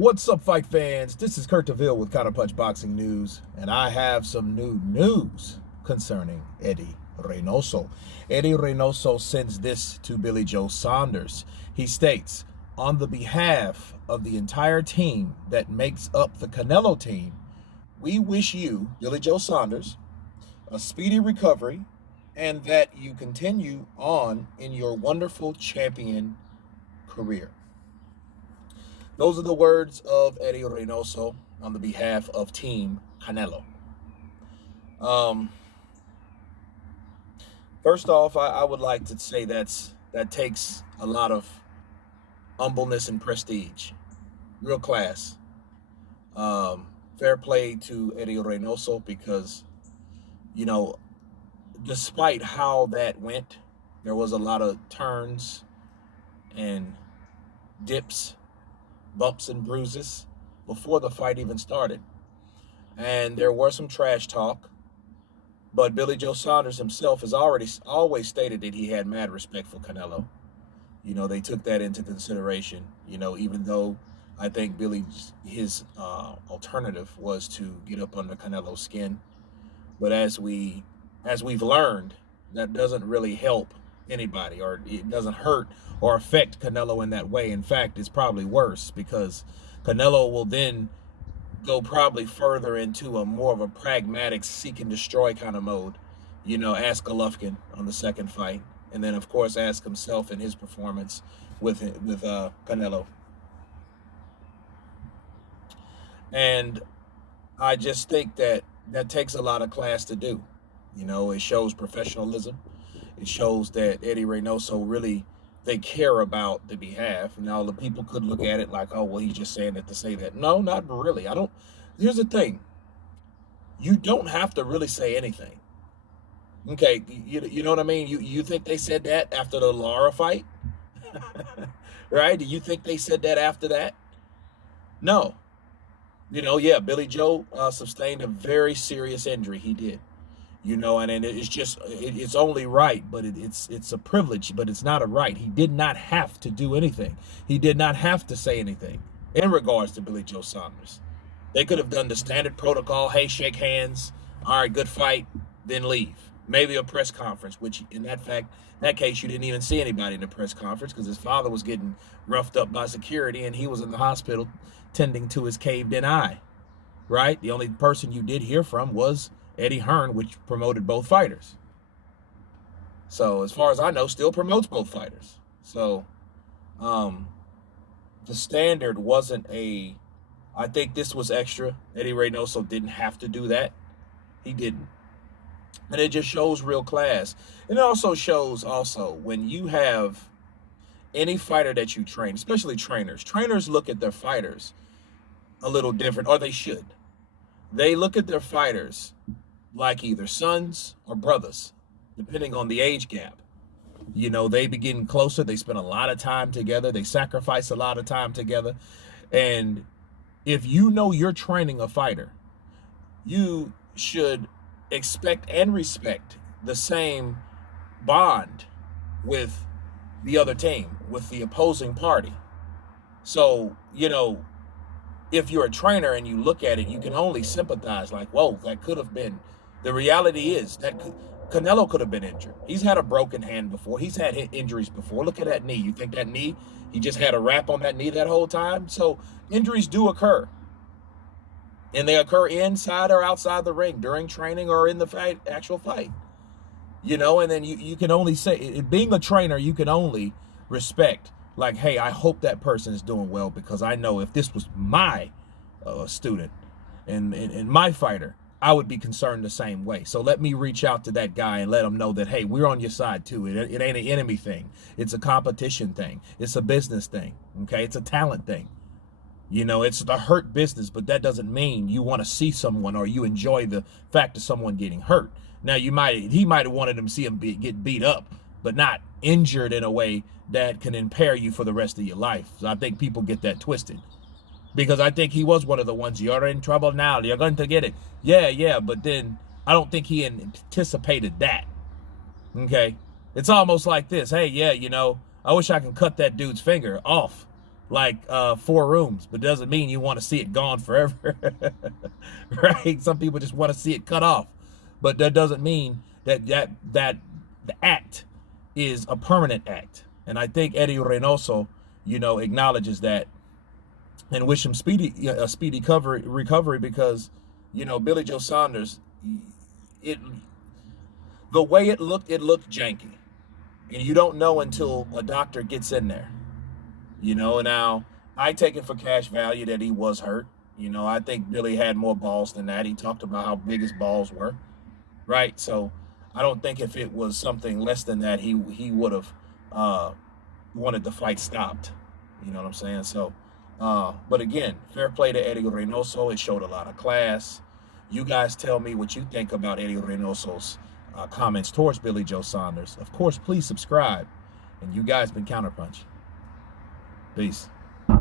What's up, fight fans? This is Kurt DeVille with Counterpunch Boxing News, and I have some new news concerning Eddy Reynoso. Eddy Reynoso sends this to Billy Joe Saunders. He states, on the behalf of the entire team that makes up the Canelo team, we wish you, Billy Joe Saunders, a speedy recovery and that you continue on in your wonderful champion career. Those are the words of Eddy Reynoso on the behalf of Team Canelo. First off, I would like to say that takes a lot of humbleness and prestige, real class. Fair play to Eddy Reynoso because, you know, despite how that went, there was a lot of turns and dips, bumps and bruises before the fight even started. And there were some trash talk, but Billy Joe Saunders himself has always stated that he had mad respect for Canelo. You know, they took that into consideration, you know, even though I think his alternative was to get up under Canelo's skin. But as we've learned, that doesn't really help anybody, or it doesn't hurt or affect Canelo in that way. In fact, it's probably worse because Canelo will then go probably further into a more of a pragmatic seek and destroy kind of mode. You know, ask Golovkin on the second fight, and then of course ask himself in his performance with Canelo. And I just think that takes a lot of class to do. You know, it shows professionalism. It shows that Eddy Reynoso really, they care about the behalf. Now, the people could look at it like, oh, well, he's just saying it to say that. No, not really. Here's the thing. You don't have to really say anything. Okay, you know what I mean? You think they said that after the Lara fight? Right? Do you think they said that after that? No. You know, yeah, Billy Joe sustained a very serious injury. He did. You know, and it's only right, but it's a privilege, but it's not a right. He did not have to do anything. He did not have to say anything in regards to Billy Joe Saunders. They could have done the standard protocol, hey, shake hands, all right, good fight, then leave. Maybe a press conference, which in that case, you didn't even see anybody in the press conference because his father was getting roughed up by security and he was in the hospital tending to his caved-in eye, right? The only person you did hear from was Eddie Hearn, which promoted both fighters. So as far as I know, still promotes both fighters. So the standard wasn't I think this was extra. Eddy Reynoso didn't have to do that. He didn't. And it just shows real class. And it also shows when you have any fighter that you train, especially trainers look at their fighters a little different, or they should. They look at their fighters like either sons or brothers, depending on the age gap. You know, they be getting closer. They spend a lot of time together. They sacrifice a lot of time together. And if you know you're training a fighter, you should expect and respect the same bond with the other team, with the opposing party. So, you know, if you're a trainer and you look at it, you can only sympathize like, whoa, that could have been. The reality is that Canelo could have been injured. He's had a broken hand before. He's had injuries before. Look at that knee. You think that knee, he just had a wrap on that knee that whole time? So injuries do occur. And they occur inside or outside the ring, during training or in the actual fight. You know, and then you can only say, being a trainer, you can only respect, like, hey, I hope that person is doing well because I know if this was my student and my fighter, I would be concerned the same way. So let me reach out to that guy and let him know that, hey, we're on your side too. It ain't an enemy thing. It's a competition thing. It's a business thing, okay? It's a talent thing. You know, it's the hurt business, but that doesn't mean you want to see someone or you enjoy the fact of someone getting hurt. Now, he might have wanted him to see him get beat up, but not injured in a way that can impair you for the rest of your life. So I think people get that twisted. Because I think he was one of the ones, you're in trouble now, you're going to get it. Yeah, but then I don't think he anticipated that. Okay? It's almost like this. Hey, yeah, you know, I wish I could cut that dude's finger off. like 4 rooms, but doesn't mean you want to see it gone forever. Right? Some people just want to see it cut off, but that doesn't mean that the act is a permanent act. And I think Eddy Reynoso, acknowledges that, and wish him speedy recovery, because Billy Joe Saunders, the way it looked janky, and you don't know until a doctor gets in there. Now I take it for cash value that he was hurt. I think Billy had more balls than that. He talked about how big his balls were, right? So I don't think if it was something less than that, he would have wanted the fight stopped. You know what I'm saying? So, but again, fair play to Eddy Reynoso. It showed a lot of class. You guys tell me what you think about Eddy Reynoso's comments towards Billy Joe Saunders. Of course, please subscribe. And you guys been Counterpunch. Peace.